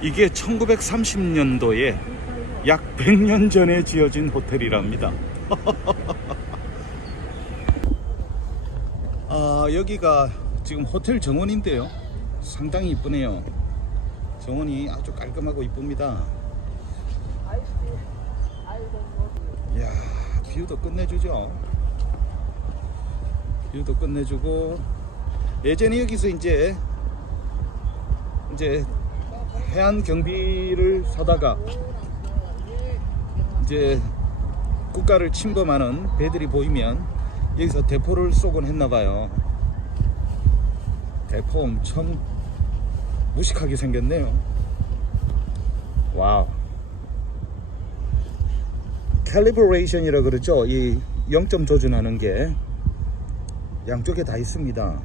이게 1930년도에 약 100년 전에 지어진 호텔이랍니다. 아, 여기가 지금 호텔 정원인데요. 상당히 이쁘네요. 정원이 아주 깔끔하고 이쁩니다. 이야, 뷰도 끝내주죠. 뷰도 끝내주고 예전에 여기서 이제 이제 해안 경비를 서다가 이제 국가를 침범하는 배들이 보이면 여기서 대포를 쏘곤 했나 봐요. 대포 엄청 무식하게 생겼네요. 와우. 캘리브레이션이라 그러죠. 이 0점 조준하는 게 양쪽에 다 있습니다.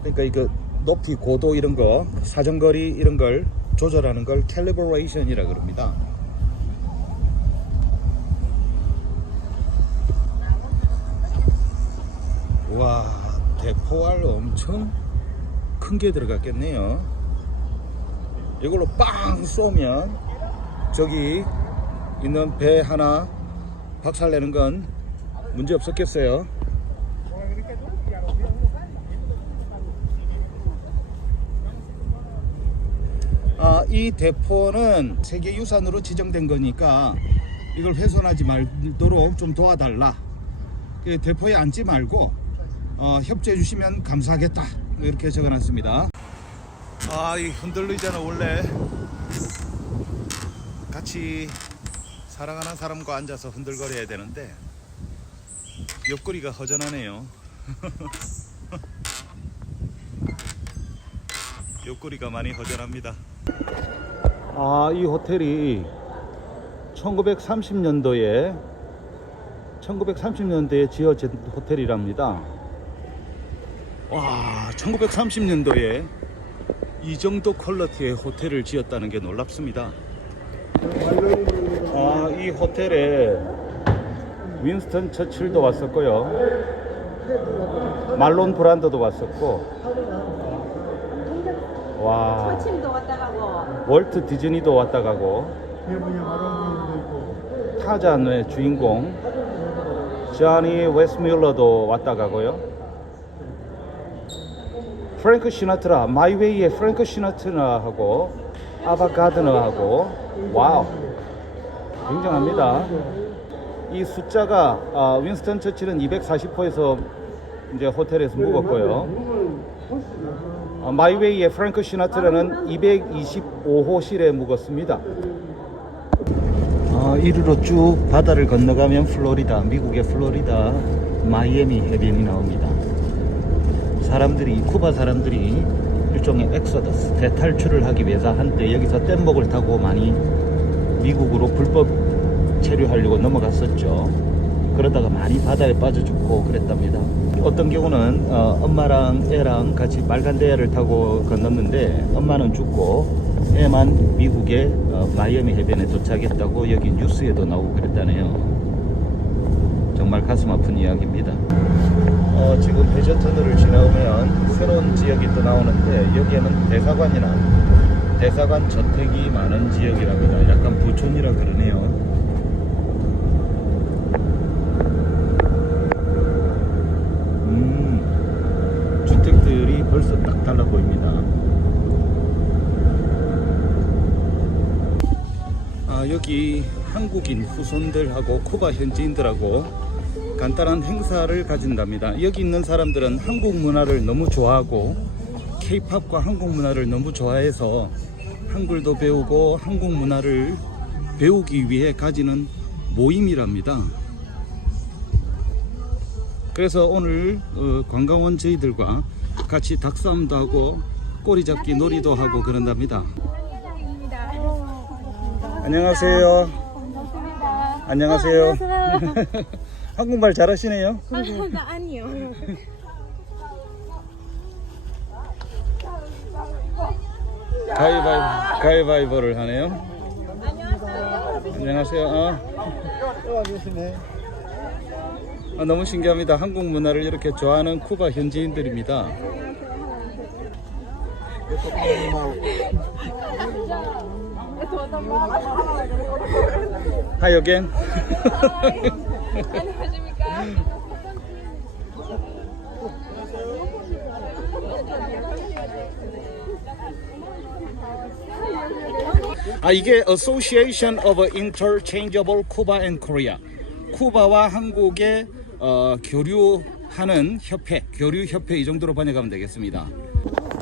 그러니까 이거 높이 고도 이런 거 사정거리 이런 걸 조절하는 걸 캘리브레이션이라 그럽니다. 와 대포알 엄청 큰 게 들어갔겠네요. 이걸로 빵 쏘면 저기 있는 배 하나 박살내는 건 문제 없었겠어요. 아, 이 대포는 세계유산으로 지정된 거니까 이걸 훼손하지 말도록 좀 도와달라. 그 대포에 앉지 말고 어, 협조해 주시면 감사하겠다. 이렇게 적어놨습니다. 아, 이 흔들리자는 원래 같이 사랑하는 사람과 앉아서 흔들거려야 되는데 옆구리가 허전하네요. 옆구리가 많이 허전합니다. 아, 이 호텔이 1930년도에 1930년도에 지어진 호텔이랍니다. 와, 1930년도에 이 정도 퀄리티의 호텔을 지었다는 게 놀랍습니다. 아, 이 호텔에 윈스턴 처칠도 왔었고요. 말론 브란드도 왔었고. 와, 왔다 가고 월트 디즈니도 왔다 가고. 타잔의 주인공 자니 웨스뮬러도 왔다 가고요. 프랭크 시나트라, 마이웨이의 프랭크 시나트라하고 아바 가드너하고 와우 굉장합니다. 이 숫자가 아, 윈스턴 처칠은 240호에서 이제 호텔에서 묵었고요. 아, 마이웨이의 프랭크 시나트라는 225호실에 묵었습니다. 어, 이리로 쭉 바다를 건너가면 플로리다, 미국의 플로리다 마이애미 해변이 나옵니다. 사람들이 쿠바 사람들이 일종의 엑소더스 대탈출을 하기 위해서 한때 여기서 뗏목을 타고 많이 미국으로 불법 체류하려고 넘어갔었죠. 그러다가 많이 바다에 빠져 죽고 그랬답니다. 어떤 경우는 어, 엄마랑 애랑 같이 말간 대야를 타고 건넜는데 엄마는 죽고 애만 미국의 어, 마이애미 해변에 도착했다고 여기 뉴스에도 나오고 그랬다네요. 정말 가슴 아픈 이야기입니다. 어, 지금 대전 터널을 지나오면 새로운 지역이 또 나오는데 여기에는 대사관이나 대사관 저택이 많은 지역이랍니다. 약간 부촌이라 그러네요. 음, 주택들이 벌써 딱 달라 보입니다. 아, 여기 한국인 후손들하고 쿠바 현지인들하고 간단한 행사를 가진답니다. 여기 있는 사람들은 한국 문화를 너무 좋아하고 케이팝과 한국 문화를 너무 좋아해서 한글도 배우고 한국 문화를 배우기 위해 가지는 모임이랍니다. 그래서 오늘 어, 관광원 저희들과 같이 닭싸움도 하고 꼬리 잡기 놀이도 하고 그런답니다. 안녕하세요. 안녕하세요. 한국말 잘하시네요. 아, 나 아니요. 가위바위보, 가위바위보를 하네요. 안녕하세요. 안녕하세요. 어. 아, 너무 신기합니다. 한국 문화를 이렇게 좋아하는 쿠바 현지인들입니다. Hi again. 아 이게 Association of Interchangeable Cuba and Korea. 쿠바와 한국의 어, 교류하는 협회, 교류 협회 이 정도로 번역하면 되겠습니다.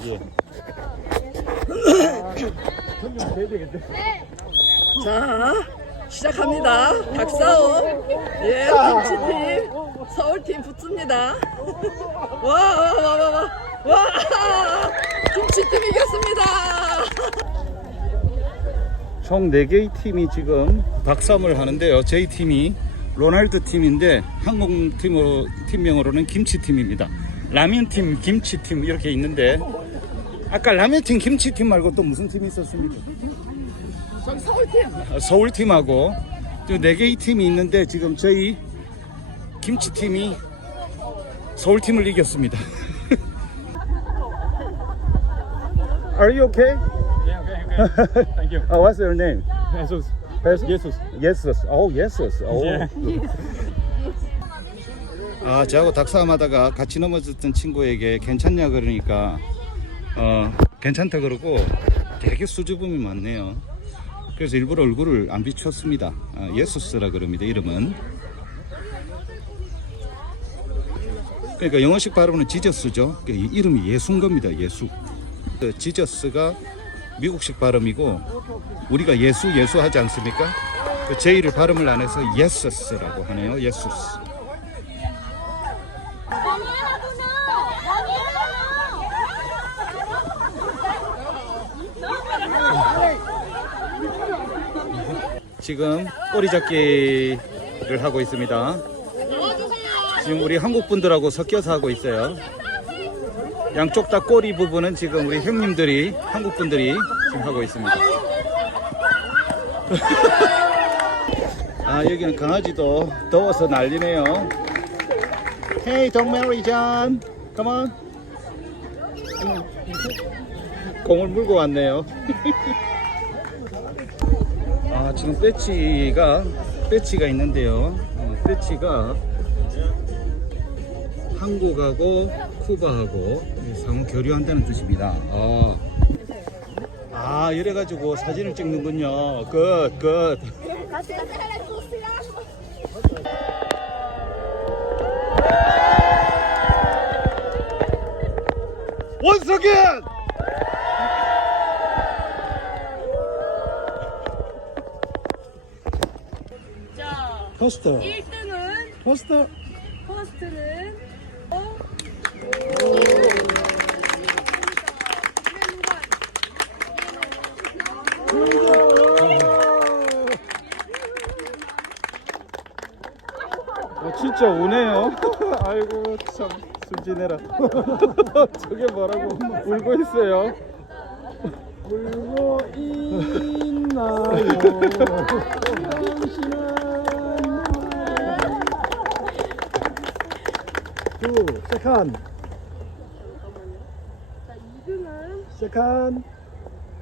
예. 자, 시작합니다. 박사오. 예, 김치팀. 서울팀 붙습니다. 와, 와, 와, 와, 와. 와! 김치팀 이겼습니다. 총 4개의 팀이 지금 박싸움을 하는데요. 저희 팀이 로날드 팀인데 한국 팀으로, 팀명으로는 김치 팀입니다. 라면 팀, 김치 팀 이렇게 있는데 아까 라면 팀, 김치 팀 말고 또 무슨 팀이 있었습니까? 저기 서울팀. 아, 서울 팀하고 또 4개의 팀이 있는데 지금 저희 김치 팀이 서울 팀을 이겼습니다. Are you okay? Yeah, okay, okay. Thank you. Uh, what's your name? Jesus. Jesus. Jesus. 예스. 오, 예스. 오. Yeah. 아, 저하고 닭싸움하다가 같이 넘어졌던 친구에게 괜찮냐 그러니까 어, 괜찮다 그러고 되게 수줍음이 많네요. 그래서 일부러 얼굴을 안 비췄습니다. 아, 예수스라 그럽니다. 이름은. 그러니까 영어식 발음은 지저스죠. 그이 이름이 예수인 겁니다. 예수. 그 지저스가 미국식 발음이고 우리가 예수 예수 하지 않습니까? 그 J를 발음을 안 해서 예수스라고 하네요. 예수스. 지금 꼬리 잡기를 하고 있습니다. 지금 우리 한국 분들하고 섞여서 하고 있어요. 양쪽 다 꼬리 부분은 지금 우리 형님들이 한국 분들이 지금 하고 있습니다. 아 여기는 강아지도 더워서 난리네요. Hey, 동메리 잔, come on. 공을 물고 왔네요. 아 지금 배치가 배치가 있는데요. 어, 배치가 한국하고 쿠바하고 상호 교류한다는 뜻입니다. 아, 아 이래가지고 사진을 찍는군요. 끝 끝. Once again. 자, 포스터. 1등은 포스터. 포스트는 어, 진짜 우네요. 아이고 참 순진해라. 저게 뭐라고 울고 있어요. 울고 있나요? two, second. second.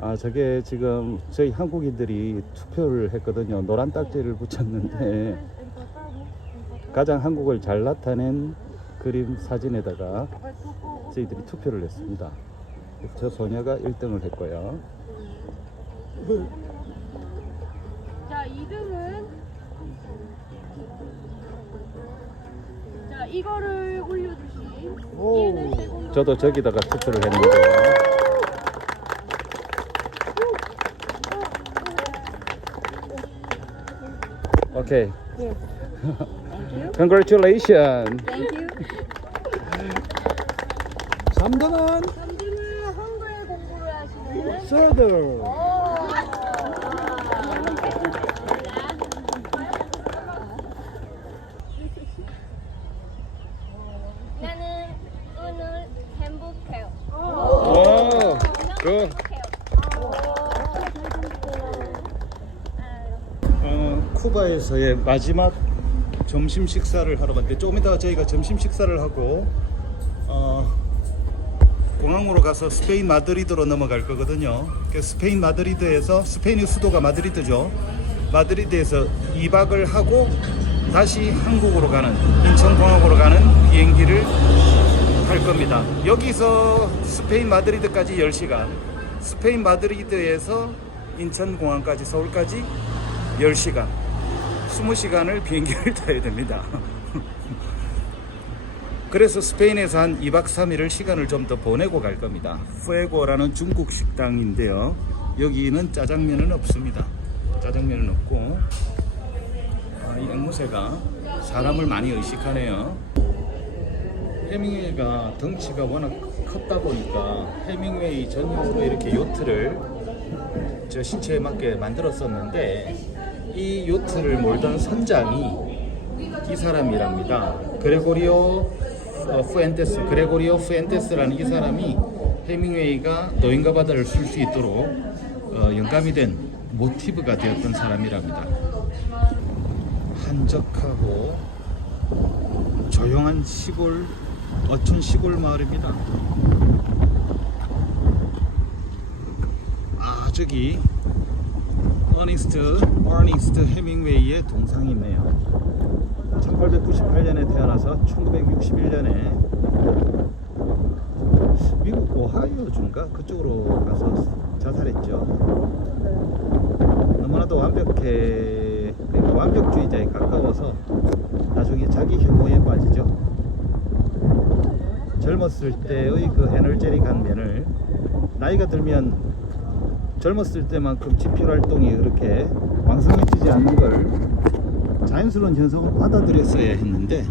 아 저게 지금 저희 한국인들이 투표를 했거든요. 노란 딱지를 붙였는데 가장 한국을 잘 나타낸 그림 사진에다가 저희들이 투표를 했습니다. 저 소녀가 1등을 했고요. 자, 2등은 자, 이거를 올려주신 저도 저기다가 투표를 했는데요. 오케이. Congratulations. 삼등은 3등은 한글 공부를 하시는. 나는 오늘 행복해요. 오, 그 어, 쿠바에서의 마지막 점심 식사를 하러 갔는데 조금 이따가 저희가 점심 식사를 하고 어, 공항으로 가서 스페인 마드리드로 넘어갈 거거든요. 그 스페인 마드리드에서 스페인의 수도가 마드리드죠. 마드리드에서 2박을 하고 다시 한국으로 가는 인천공항으로 가는 비행기를 탈 겁니다. 여기서 스페인 마드리드까지 10시간, 스페인 마드리드에서 인천공항까지 서울까지 10시간, 20시간을 비행기를 타야 됩니다. 그래서 스페인에서 한 2박 3일을 시간을 좀 더 보내고 갈 겁니다. 푸에고라는 중국 식당인데요. 여기는 짜장면은 없습니다. 짜장면은 없고 아, 이 앵무새가 사람을 많이 의식하네요. 해밍웨이가 덩치가 워낙 컸다 보니까 해밍웨이 전용으로 이렇게 요트를 저 신체에 맞게 만들었었는데 이 요트를 몰던 선장이 이 사람이랍니다. 그레고리오 어, 푸엔테스, 그레고리오 푸엔테스라는 이 사람이 해밍웨이가 노인과 바다를 쓸 수 있도록 어, 영감이 된 모티브가 되었던 사람이랍니다. 한적하고 조용한 시골 어촌 시골 마을입니다. 아 저기 어니스트 어니스트 해밍웨이의 동상이 있네요. 1898년에 태어나서 1961년에 미국 오하이오 주인가 그쪽으로 가서 자살했죠. 너무나도 완벽해 그러니까 완벽주의자에 가까워서 나중에 자기 혐오에 빠지죠. 젊었을 때의 그 에너제릭한 면을 나이가 들면 젊었을 때만큼 지필 활동이 그렇게 왕성해지지 않는 걸 자연스러운 현상을 받아들였어야 했는데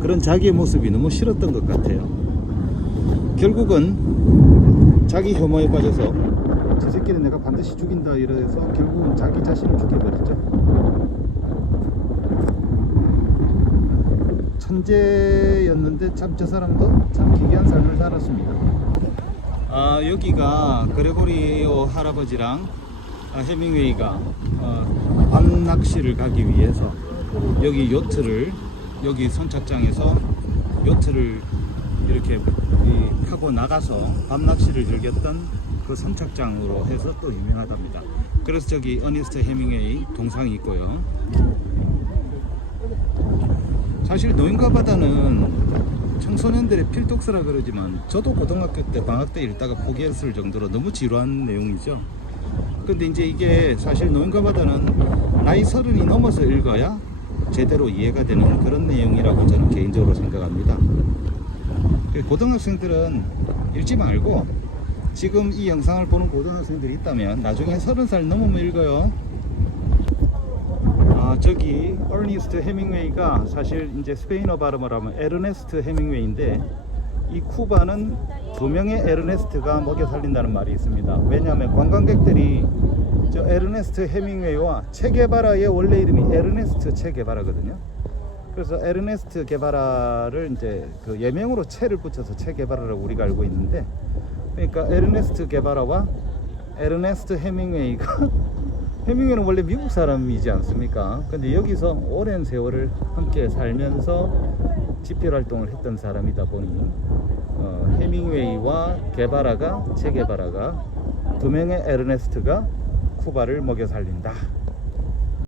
그런 자기의 모습이 너무 싫었던 것 같아요. 결국은 자기 혐오에 빠져서 저 새끼는 내가 반드시 죽인다 이래서 결국은 자기 자신을 죽여버리죠. 천재였는데 참 저 사람도 참 기괴한 삶을 살았습니다. 아 여기가 그레고리오 할아버지랑 아, 해밍웨이가 어, 밤 낚시를 가기 위해서 여기 요트를 여기 선착장에서 요트를 이렇게 이, 타고 나가서 밤 낚시를 즐겼던 그 선착장으로 해서 또 유명하답니다. 그래서 저기 어니스트 해밍웨이 동상이 있고요. 사실 노인과 바다는 청소년들의 필독서라 그러지만 저도 고등학교 때 방학 때 읽다가 포기했을 정도로 너무 지루한 내용이죠. 근데 이제 이게 사실 노인과 바다는 나이 서른이 넘어서 읽어야 제대로 이해가 되는 그런 내용이라고 저는 개인적으로 생각합니다. 그 고등학생들은 읽지 말고 지금 이 영상을 보는 고등학생들이 있다면 나중에 서른 살 넘으면 읽어요. 아 저기 어니스트 해밍웨이가 사실 이제 스페인어 발음을 하면 에르네스트 해밍웨이인데 이 쿠바는 두 명의 에르네스트가 먹여 살린다는 말이 있습니다. 왜냐하면 관광객들이 저 에르네스트 해밍웨이와 체게바라의 원래 이름이 에르네스트 체게바라거든요. 그래서 에르네스트 게바라를 이제 그 예명으로 체를 붙여서 체게바라라고 우리가 알고 있는데 그러니까 에르네스트 게바라와 에르네스트 해밍웨이가 해밍웨이는 원래 미국 사람이지 않습니까? 근데 여기서 오랜 세월을 함께 살면서 집필 활동을 했던 사람이다 보니 어, 해밍웨이와 게바라가 체 게바라가 두 명의 에르네스트가 쿠바를 먹여 살린다